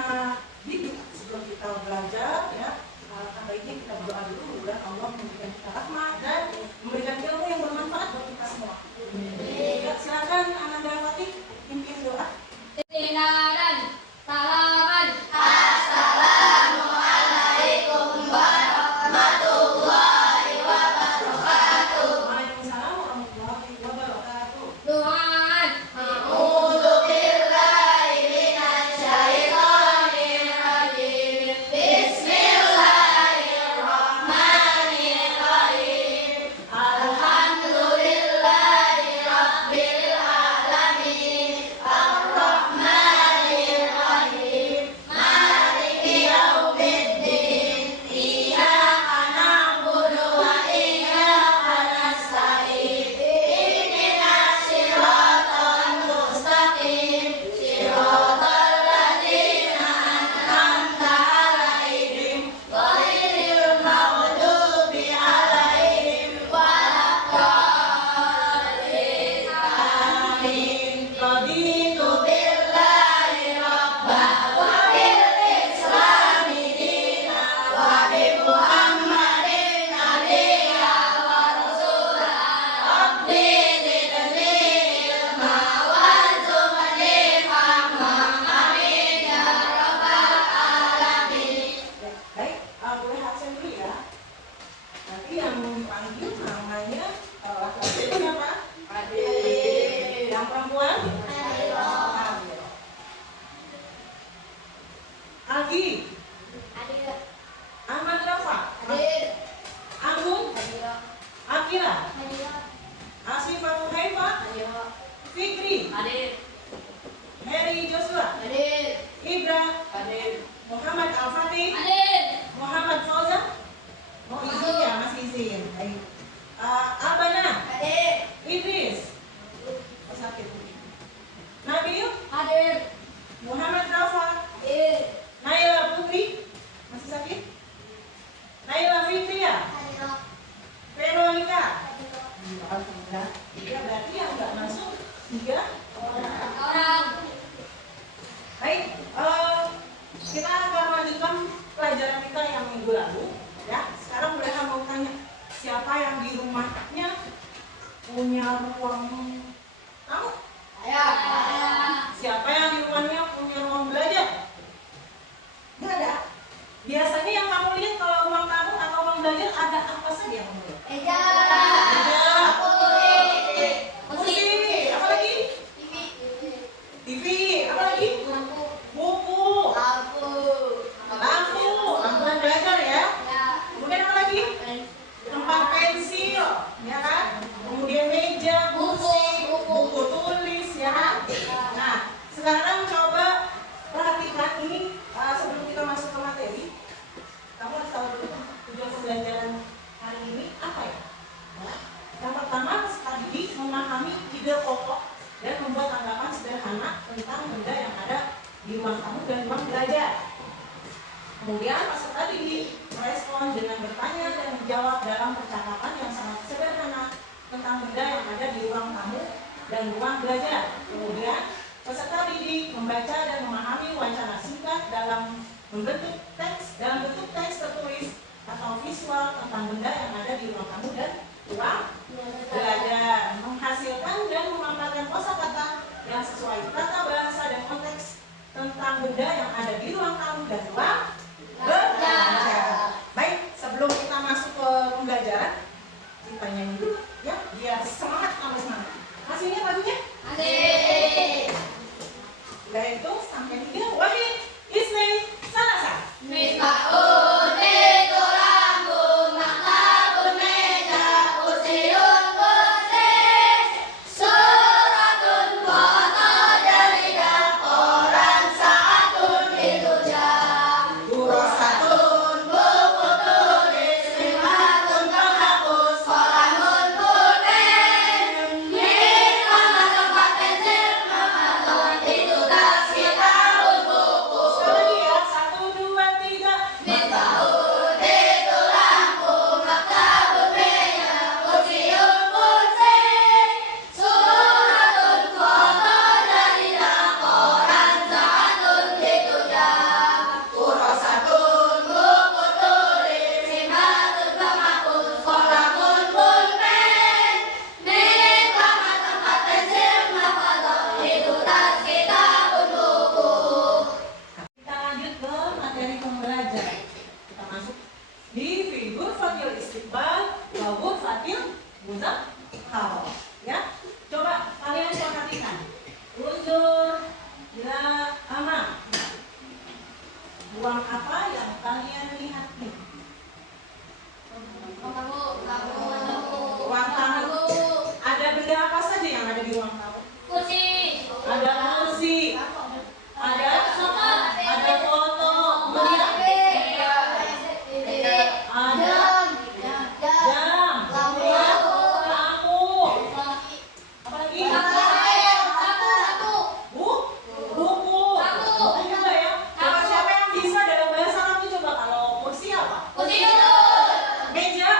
punya hidup sebelum kita belajar ya. Baiknya kita berdoa dulu, mudah-mudahan Allah memberikan kita rahmat dan memberikan ilmu yang bermanfaat buat kita semua. Ya, silakan Ananda Wati pimpin doa. Dan salaman. Assalamualaikum warahmatullahi wabarakatuh. Waalaikumsalam warahmatullahi wabarakatuh. Doaan. A'udzu billahi minasyaitonir rajim. Bismillahirrahmanirrahim. Alhamdulillahi rabbil alamin. Ar-Rahmanir Rahim. Maliki yaumiddin. Iyyaka na'budu wa iyyaka nasta'in. Ihdinas siratal mustaqim. Siratal ladzina an'amta 'alaihim ghairil maghdubi 'alaihim waladdallin. Amin. Raditu billahi rabban wa bil islami dinan wa bi Muhammadin nabiyyan wa rasulan. Rabbi zidni ilma warzuqni fahma. Amin ya rabbal alamin. Ya, baik, boleh absen dulu ya. Nanti yang dipanggil namanya laki-laki siapa? Adil. Yang perempuan? Adil. Adil. Agi, Adil. Ahmad Rafa, Adil. Anggun, Adil. Akila, Adil. Asifah Muhaifa, Adil. Fikri, Adil. Heri Joshua, Adil. Ibra, Adil. Muhammad Al-Fatih, Adil. Muhammad Fauzan. Mau izin ya, masih izin. Baik. Abana, Adil. Idris, sakit. Nabil, Adil. Muhammad Rafa, Adil. Naila Putri, masih sakit. Naila Fitria, Adil. Veronica. Adil. Alhamdulillah. Ya, berarti yang nggak masuk 3 orang. Orang. Baik, kita akan lanjutkan pelajaran kita yang minggu lalu. Ya, sekarang mereka mau tanya siapa yang di rumahnya punya ruang tamu? Saya. Siapa yang di rumahnya punya ruang belajar? Nggak ada. Biasanya yang kamu lihat kalau ruang tamu atau ruang belajar ada apa saja yang kamu lihat? Eja. Ada Kursi. kursi, apa lagi? TV. TV, apa lagi? Lampu. Buku, Lampu. lampu belajar ya. Ya. Kemudian apa lagi? Tempat pensil, ya kan? Kemudian meja, kursi, buku tulis, ya kan? Nah, sekarang coba perhatikan ini sebelum kita masuk ke materi. Kamu harus tahu dulu tujuan pembelajaran hari ini apa ya? Nah, yang pertama tadi memahami ide pokok dan membuat tanggapan sederhana tentang benda yang ada di ruang tamu dan ruang belajar. Kemudian peserta didik merespon dengan bertanya dan menjawab dalam percakapan yang sangat sederhana tentang benda yang ada di ruang tamu dan ruang belajar. Kemudian peserta didik membaca dan memahami wacana singkat dalam bentuk teks tertulis atau visual tentang benda yang ada di ruang tamu dan ruang belajar. Menghasilkan dan memaparkan kosakata yang sesuai tata bahasa dan konteks tentang benda yang ada di ruang tamu dan ruang belajar. Baik, sebelum kita masuk ke pembelajaran, kita nyanyi dulu ya, biar semangat tambah semangat. Masih ingat lagunya? Adil. Udah itu sampai 3, Wahid, Isnin, Salasa. istiqbal, wawud, fatil, muzakkar. Ya, coba kalian perhatikan. Unzur ila amam. Ruang apa yang kalian lihat nih? Ruang tamu. Ada benda apa saja yang ada di ruang tamu? Kursi. Ada kursi, ada Sofa. ada foto, kemudian ada jam, kemudian lampu, apa lagi? Buku. Itu juga ya. Coba siapa yang bisa dalam bahasa Arab itu coba kalau kursi apa? Meja,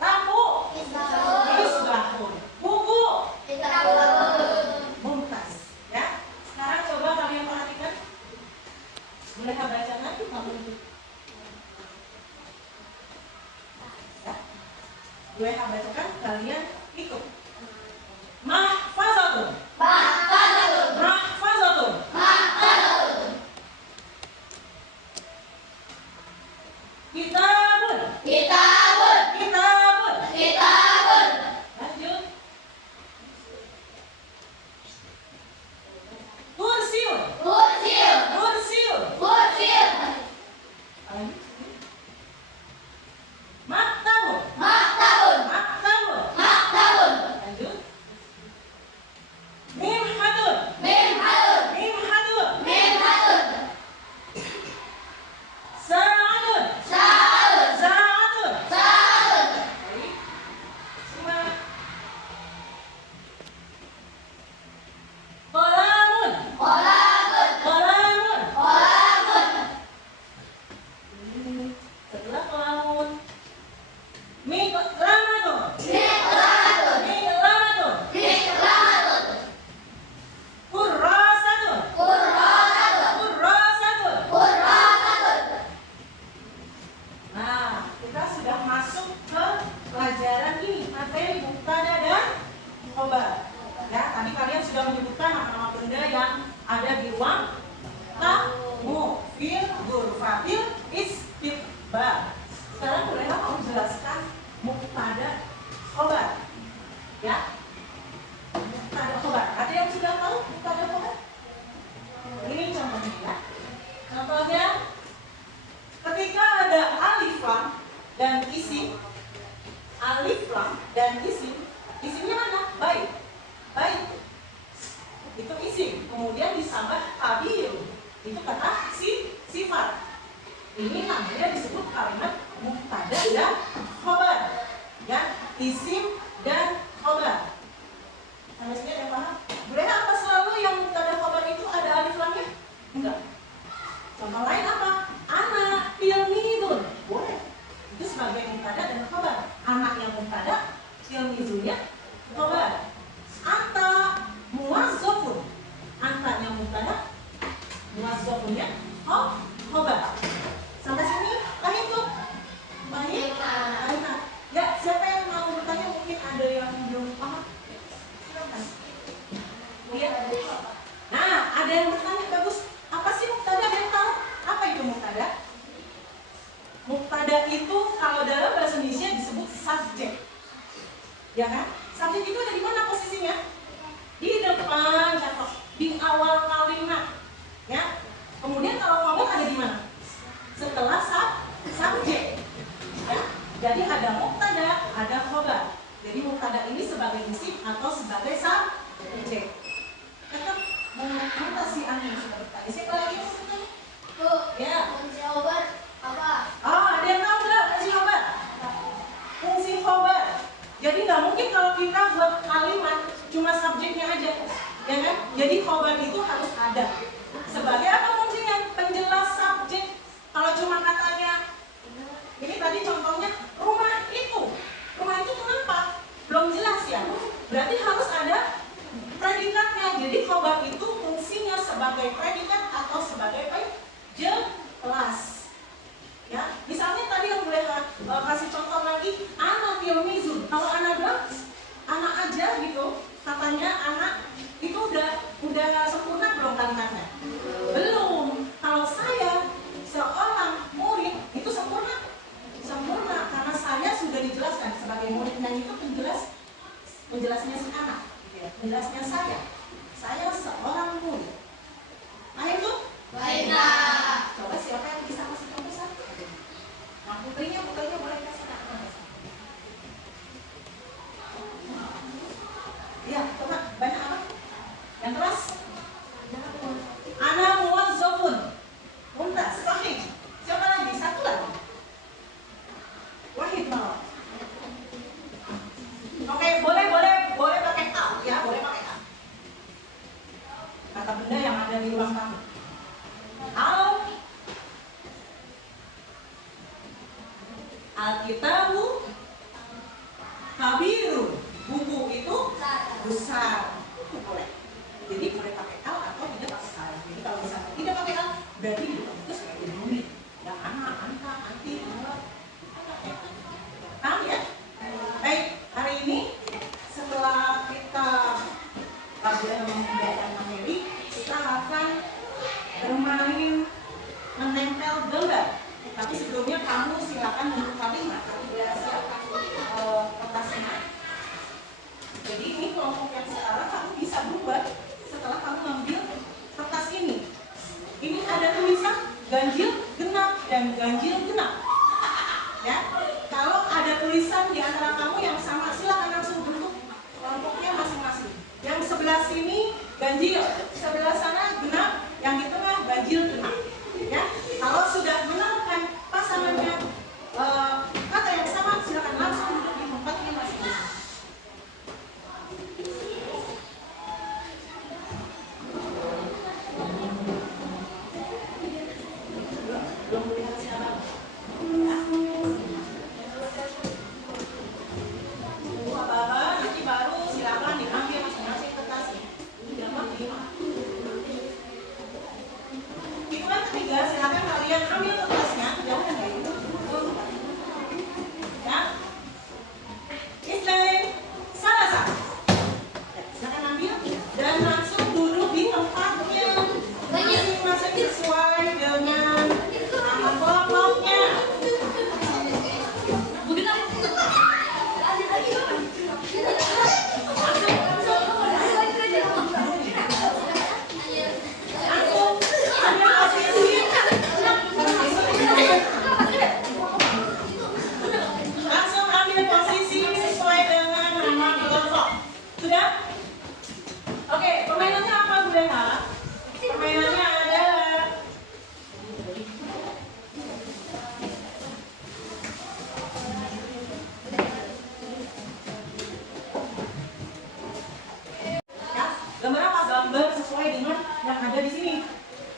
lampu, misbahun, buku, mumtaz. Ya. Sekarang coba kalian perhatikan. Boleh bacakan kamu itu. Ya. Boleh bacakan kalian ikut. Mahfazatun. Mahfazatun. Kitabun. Kitabun. Lanjut. Kursiun. Kursiun. Lanjut. Maktabun. Maktabun. Lanjut. Mimhatun. Mimhatun. Sa'atun. Sa'atun. Baik. Semua. Qalamun. Ini setelah qalamun. Miqlamatun. Kurrasatun. Nah, kita sudah masuk ke pelajaran ini, materi mubtada dan khobar. Ya, tadi kalian sudah menyebutkan nama-nama benda yang ada di ruang tamu, fil, ghurfatil, istiqbal. Sekarang bolehlah kamu jelaskan mubtada khobar. Ya, mubtada khobar. Ada yang sudah tahu mubtada khobar? Ini contohnya ya. Contohnya, ketika ada alif lam dan isim, isimnya mana? Baik. Itu isim. Kemudian disambah kabir. Itu kata sifat. Ini namanya disebut kalimat mubtada dan khobar. Ya, isim dan khobar. Sampai sini ada yang paham? Boleh apa selalu yang mubtada khobar itu ada alif lamnya? Enggak. Contoh lain apa? Anak tilmidun. Boleh. Itu sebagai mubtada dan khobar. Anak yang mubtada, tilmidunnya khobar. Anta muwazzafun. Antanya mubtada, muwazzafunnya khobar. Sampai sini paham tuh? Paham? Ya, siapa yang mau bertanya? Mungkin ada yang belum paham. Silakan. Lihat. Nah, ada yang bertanya, bagus. Apa sih mubtada mental? Apa itu mubtada? Mubtada itu kalau dalam bahasa Indonesia disebut subjek. Ya kan? Subjek itu ada di mana posisinya? Di depan, di awal kalimat. Ya. Kemudian kalau khobar ada di mana? Setelah subjek. Ya. Jadi ada mubtada, ada khobar. Jadi mubtada ini sebagai isim atau sebagai subjek. Tetap mana si Ani yang sudah bertanya? Siapa lagi yang bertanya? Ya. Oh, ada yang tahu nggak fungsi khobar? Fungsi khobar. Jadi nggak mungkin kalau kita buat kalimat cuma subjeknya aja, ya kan? Jadi khobar itu harus ada. Sebagai apa fungsinya? Penjelas subjek. Kalau cuma katanya, ini tadi contohnya rumah itu kenapa? Belum jelas ya. Berarti harus ada predikatnya. Jadi khobar itu fungsinya sebagai predikat atau berarti itu kayak gini. Ya anak, anti, paham ya? Baik, hari ini setelah kita belajar membedakan materi, kita akan bermain menempel gambar. Tapi sebelumnya kamu silakan membuka kalimat sudah siapkan kertasnya. Jadi ini kelompok yang sekarang kamu bisa berubah setelah kamu ambil kertas ini. Ini ada tulisan ganjil genap dan ganjil genap. Ya, kalau ada tulisan di antara kamu yang sama, silakan langsung bentuk kelompoknya masing-masing. Yang sebelah sini ganjil, sebelah sana genap, yang di tengah ganjil genap. Ya, kalau sudah menemukan pasangannya kata yang sama, silakan langsung duduk di tempatnya masing-masing. Belum melihat siapa? Ya. Bapak, nanti baru silakan diambil masing-masing kertasnya. Gampang lima. Hitungan ketiga, silakan kalian ambil kertasnya, jangan kayak gitu. Ya. Islam Salasa. Ya, silakan ambil dan langsung duduk di tempatnya masing-masing sesuai dengan nama kelompoknya. Langsung ambil posisi sesuai dengan nama kelompok. Sudah? Oke, permainannya apa, Bu Leha? Permainannya adalah ya, gambar apa? Gambar sesuai dengan yang ada di sini.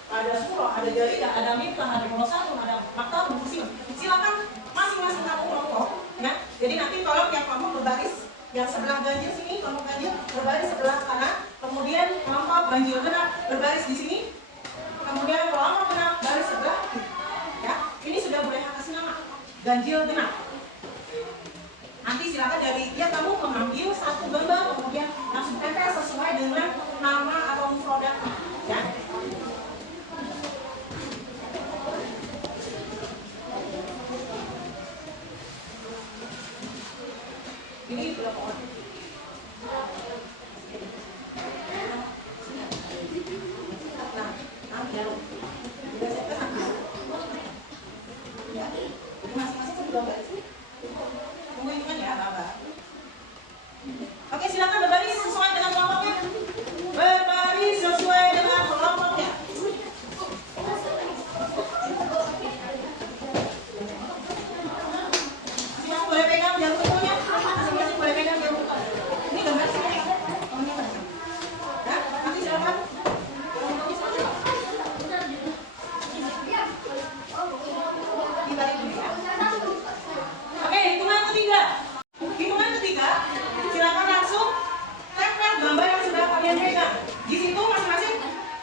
Ada surah, ada jaridah, ada miftah, ada kolosatun, ada maktab, musim. Silakan masing-masing kamu kelompok, ya. Jadi nanti tolong tiap kelompok berbaris. Yang sebelah ganjil sini, kelompok ganjil berbaris sebelah kanan. Kemudian kelompok ganjil genap berbaris di sini. Kemudian kelompok genap baris sebelah kiri. Ya, ini sudah boleh kasih nama ganjil genap. Nanti silakan dari dia kamu mengambil satu gambar, kemudian langsung tempel sesuai dengan nama atau mufradat, ya. Ini belum pohon. Nah, jarum. Sudah saya pesan. Ya, jadi masing-masing satu gambar sih. Tunggu hitungan ya, Bapak. Oke, silakan berbaris sesuai dengan kelompoknya. Berbaris sesuai dengan kelompoknya. Masing-masing boleh pegang jarum kukunya. Masing-masing boleh pegang jarum kuku. Ini gambar saya. Ya, nanti silakan. Dibalik dulu ya. Oke, hitungan ketiga. Hitungan ketiga, silakan langsung tempel gambar yang sudah kalian pegang. Di situ masing-masing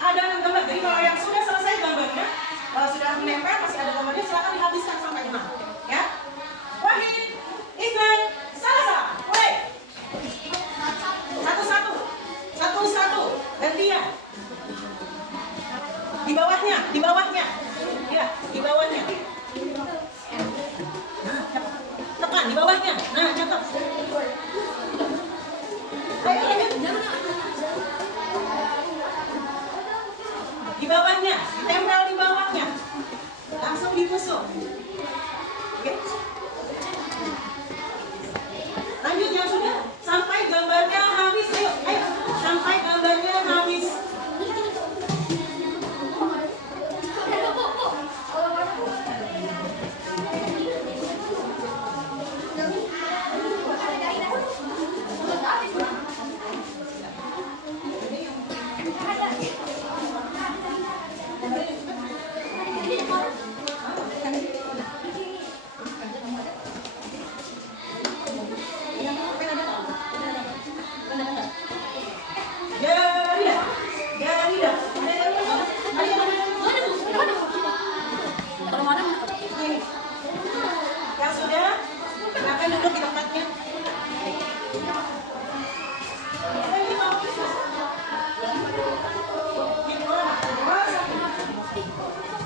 ada 6 gambar. Jadi kalau yang sudah selesai gambarnya, sudah menempel, masih ada gambarnya, silakan dihabiskan sampai 6. Ya. Wahid, Isnan, Salasa, mulai. Satu-satu, satu-satu, gantian. Di bawahnya, di bawahnya. Ya, di bawahnya. Nah, tekan di bawahnya. Nah, cakep. Ayo, ayo. Di bawahnya, ditempel di bawahnya. Langsung ditusuk. Oke. Lanjut yang sudah sampai gambarnya habis. Ayo, ayo. Sampai gambarnya habis. Ada.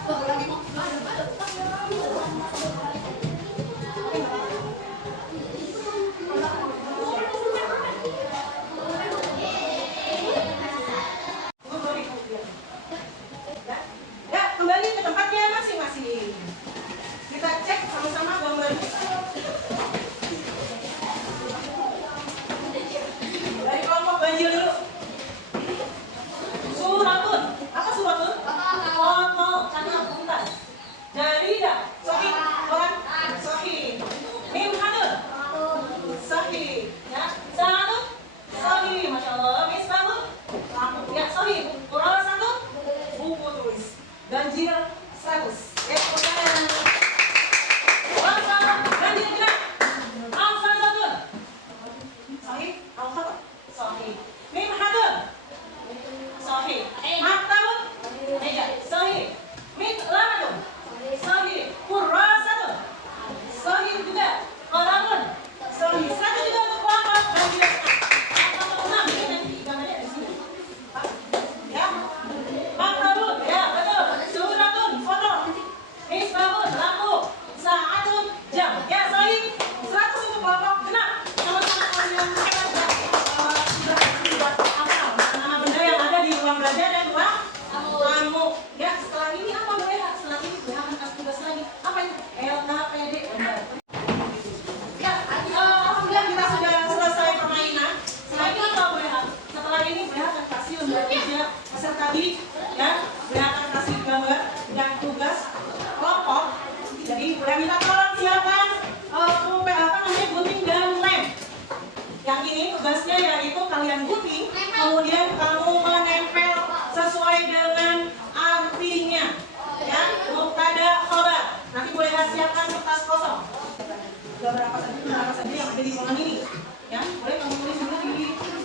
Ya, kembali ke tempatnya masing-masing. Kita cek sama-sama gambarnya. Dari kelompok banjir dulu. Suratun. Apa suratun? Foto, cakap, tuntas. Jarida. Sahih. Orang. Sahih. Mimhadun. Sahih. Ya. Sanadun. Sahih. Masya Allah. Misbahun. Lampu. Ya, sahih. Kurang satu. Buku tulis. Ganjil 100. Ya, kemudian. Bangsa ganjil genap. Al-Fatihah. Sahih. Al-Fatihah. Sahih. Mimhadun. Sahih. Maktabun. Meja. Sahih. Mitlamadun. Sahih. Kurasatun. Sahih juga. Qalamun. Sahih. Satu juga untuk kelompok ganjil genap. Enam. Ini gambarnya di sini. Ya. Maktabun. Ya, betul. Suratun. Foto. Misbahun. Lampu. Saatun. Jam. Ya, sahih. 100 untuk kelompok genap. Sama-sama kalian hebat ya. Sudah hafal nama benda yang ada di ruang belajar dan ruang tamu. Ya, setelah ini apa boleh? Setelah ini boleh akan kasih tugas lagi. Apa itu? LKPD. Benar. Ya, alhamdulillah kita sudah selesai permainan. Setelah ini apa boleh? Setelah ini boleh akan kasih lembar kerja hasil tadi. Ya, boleh akan kasih gambar dan tugas kelompok. Jadi boleh minta tolong silakan gunting dan lem. Yang ini tugasnya yaitu kalian gunting, kemudian kamu menempel sesuai dengan artinya. Ya, mubtada, khobar. Nanti boleh siapkan kertas kosong. Ada berapa saja yang ada di ruangan ini. Ya, boleh kamu tulis dulu di kertas.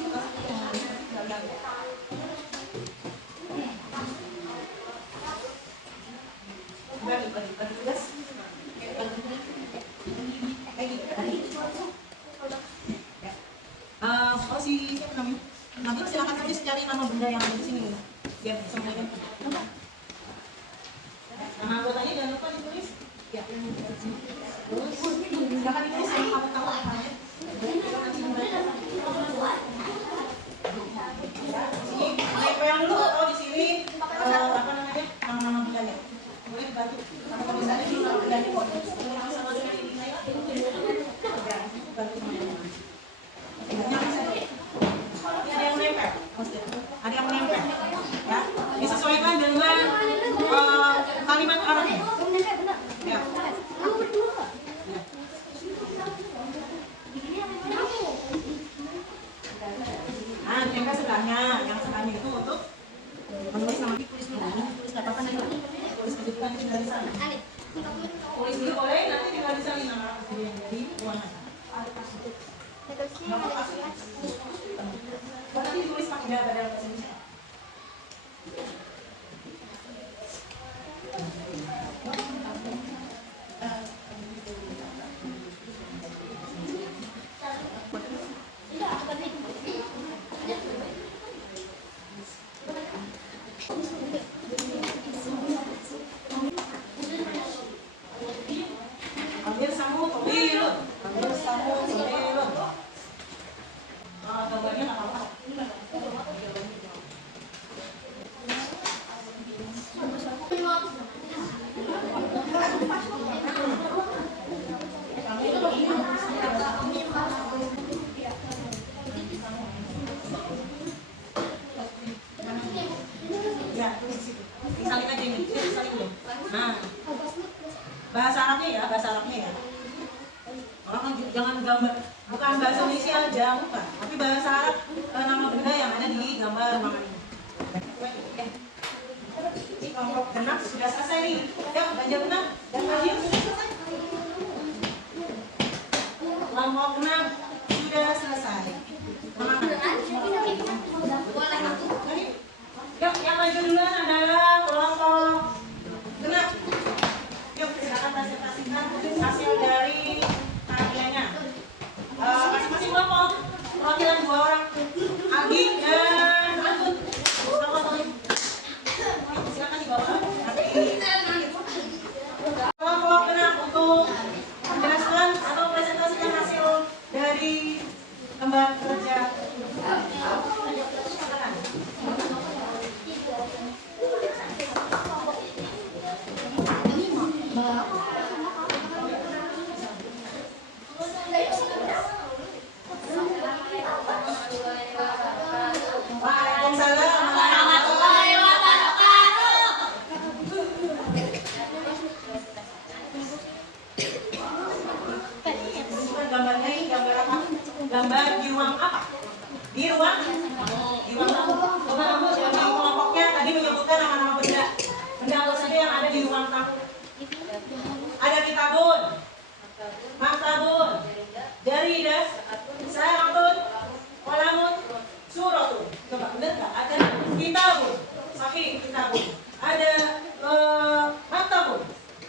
Bagi tugas. Oh si siapa namanya? Nabil silakan tulis cari nama benda yang ada di sini biar semuanya. Nama anggotanya jangan lupa ditulis. Ya. Terus silakan ditulis yang kamu tahu namanya. Di sini yang dulu atau di sini apa namanya nama bendanya. Boleh dibantu. Nama bendanya di nama bendanya. Sama dengan ini saya. Bantu semuanya. Ada yang menempel, ada yang menempel, ya. Disesuaikan dengan kalimat Arabnya. Ya. Nah, ditempel sebelahnya, yang sebelahnya itu untuk menulis nama tulis dulu, tulis nggak apa-apa nanti, tulis kejutan tinggal di sana. Tulis dulu boleh, nanti tinggal di sana nama sendiri yang jadi ruangan. Nanti ditulis pakai bahasa Indonesia. Ambil samu tawilun. Ambil samu tawilun. Gambarnya nggak apa-apa. Ya, tulis di situ. Disalin aja ini. Disalin dulu. Nah, bahasa Arabnya ya, bahasa Arabnya ya. Orang jangan gambar, bukan bahasa Indonesia aja, bukan. Tapi bahasa Arab, nama benda yang ada di gambar ruangan ini. Ini kelompok genap sudah selesai nih. Ya, ganjil genap dan ganjil sudah selesai. Kelompok genap sudah selesai. Yuk, yang maju duluan adalah kelompok genap. Yuk, silakan presentasikan hasil dari karyanya. Masing-masing kelompok perwakilan 2 orang, Agi dan Agun. Silakan dibawa. Nanti yang ada di ruang tamu. Ada kitabun, maktabun, jaridah, saatun, qalamun, suratun. Coba benar nggak? Ada kitabun, sahih kitabun. Ada maktabun,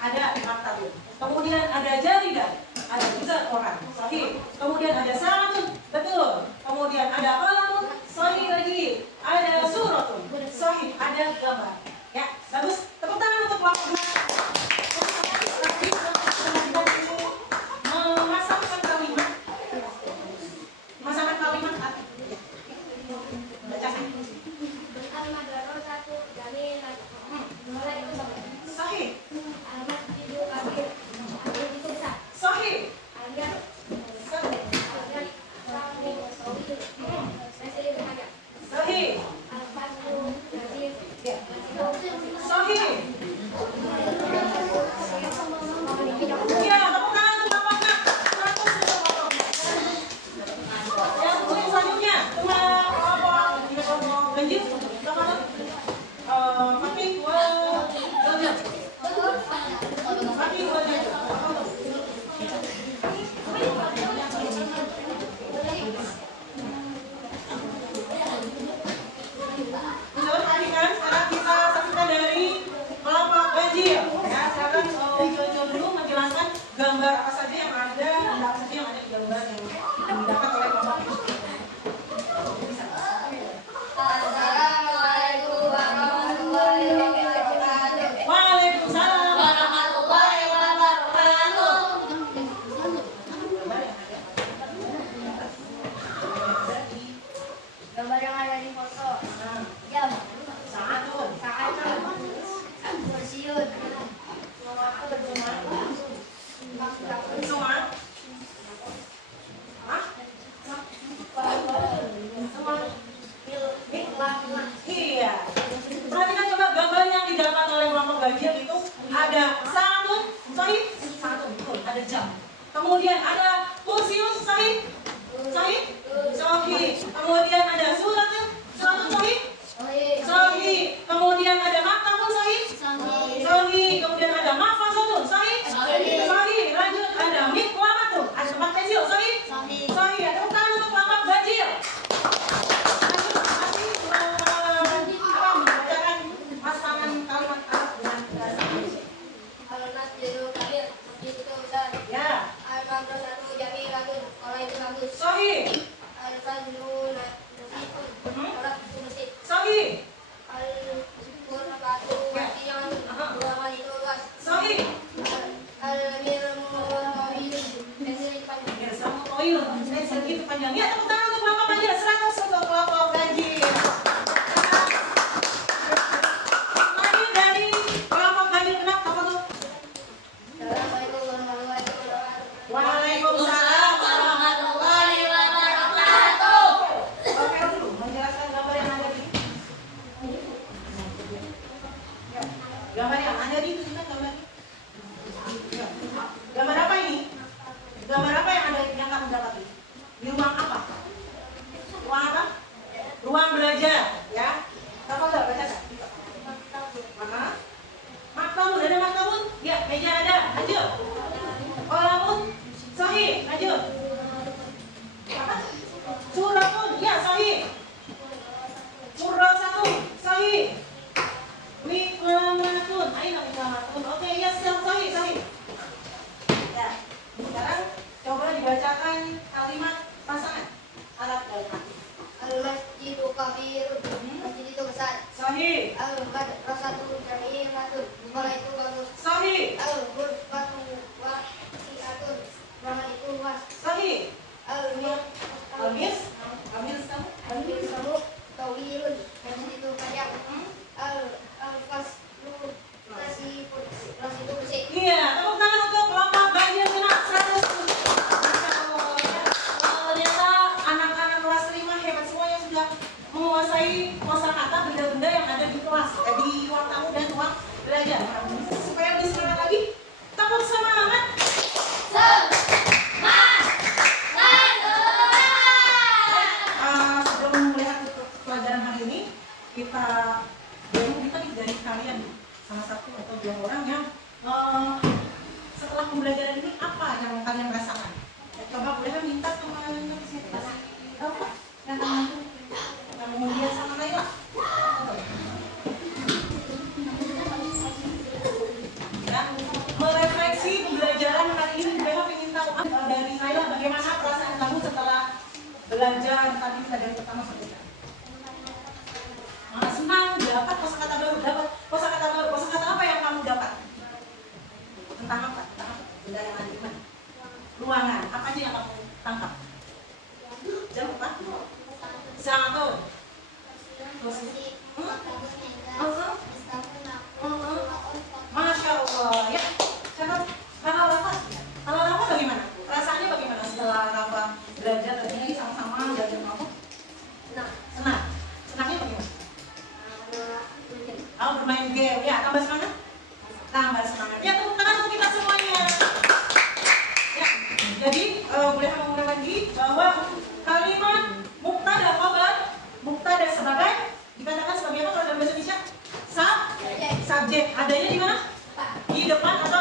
ada maktabun. Kemudian ada jaridah, ada juga koran, sahih. Kemudian ada saatun, betul. Kemudian ada qalamun, sahih lagi. Ada suratun, sahih. Ada gambar. Ya, bagus. Tepuk tangan untuk kelompok. Memasangkan kalimat. Memasangkan kalimat apa? Bacakan. Al-Madarrah 1 jamilan. Mulai itu Sahih. Al-Masjidu kabir. Al-Masjidu besar. Sahih. Al-Jar. Sahih. Al-Jar. Sahih. Sahih. Masih banyak. Sahih. Al-Faslu. Kabir. Sahih. Ya, tepuk tangan untuk bapaknya. Yang kemudian selanjutnya, kelompok ganjil, kelompok Fatih wa Ganjil. Fatih wa Ganjil. Menurut perhatikan, sekarang kita saksikan dari kelompok ganjil. Ya, silakan Jojo dulu menjelaskan gambar apa saja yang ada, apa saja yang ada di gambar yang didapat oleh kelompok ini. Assalamualaikum warahmatullahi wabarakatuh. Waalaikumsalam Warahmatullahi wabarakatuh. Gambar yang ada di foto. Nah, Jam. saatun. Saat. Kursiun. Semua. Hah? Semua. Iya. Perhatikan coba gambar yang didapat oleh kelompok ganjil itu ada saatun, sahih, saatun, betul, ada jam. Kemudian ada kursiun, sahih, sahih, sahih. Kemudian ada suratun, suratun sahih, sahih. Kemudian ada maktabun sahih, sahih. Kemudian ada mahfazatun sahih, sahih. Lanjut ada miqlamatun, ada tempat pensil sahih, sahih. Ada tangan untuk kelompok ganjil. Pasangan kalimat Arab dengan bahasa Indonesia. Al-Masjidu kabir. Masjid itu besar. Ya, Al-Madrasah 1 jamilatun. Sekolah itu bagus. sahih, Al-Fadlu nasibun. Sholat itu masjid. sahih, Al-Qur'atu wasi'an. Ruangan itu luas. sahih. Al-Mirmu tawilun. Pensil itu panjang. Ya, sama toil, segitu panjang. Ya, tepuk tangan untuk kelompok ganjil. 100 untuk kelompok ganjil. Lagi dari kelompok ganjil kenapa apa tuh? Assalamualaikum warahmatullahi wabarakatuh. Waalaikumsalam warahmatullahi wabarakatuh. Oke dulu, menjelaskan gambar yang ada di. Ya, gambar yang ada di itu kan gambar. Ya. Gambar apa ini? Gambar apa yang ada yang kamu dapati? Di ruang apa? Ruang apa? Ruang belajar, ya. Kamu nggak baca kan? Mana? Maktabun, ada maktabun? Ya, meja ada. Lanjut. Qalamun, sahih. Lanjut. Apa? Suratun, ya sahih. Surah 1, sahih. Miqlamatun, ayo miqlamatun. Oke, ya dua orang yang setelah pembelajaran ini apa yang kalian rasakan? Ya, coba boleh minta teman-teman di sini kasih tahu Pak yang kemudian sama Naila. Ya, merefleksi pembelajaran kali ini, BH ingin tahu dari Naila bagaimana perasaan kamu setelah belajar tadi dari pertama sampai sekarang. Senang, dapat kosakata baru, kosakata apa yang kamu dapat? Tentang apa? Benda yang ada di mana? Ruangan, apa aja yang kamu tangkap? Jam apa? Satu. Masya Allah, ya. Kalau Rafa bagaimana? Perasaannya bagaimana setelah Rafa belajar tadi sama-sama belajar kamu? Senang. Senangnya bagaimana? Bermain game, ya. Tambah semangat? Tambah semangat. Ya, tepuk tangan untuk kita semuanya. Ya, jadi boleh mengulang lagi bahwa kalimat mubtada khabar, mubtada sebagai dikatakan sebagai apa kalau dalam bahasa Indonesia? Subjek. Adanya di mana? Di depan atau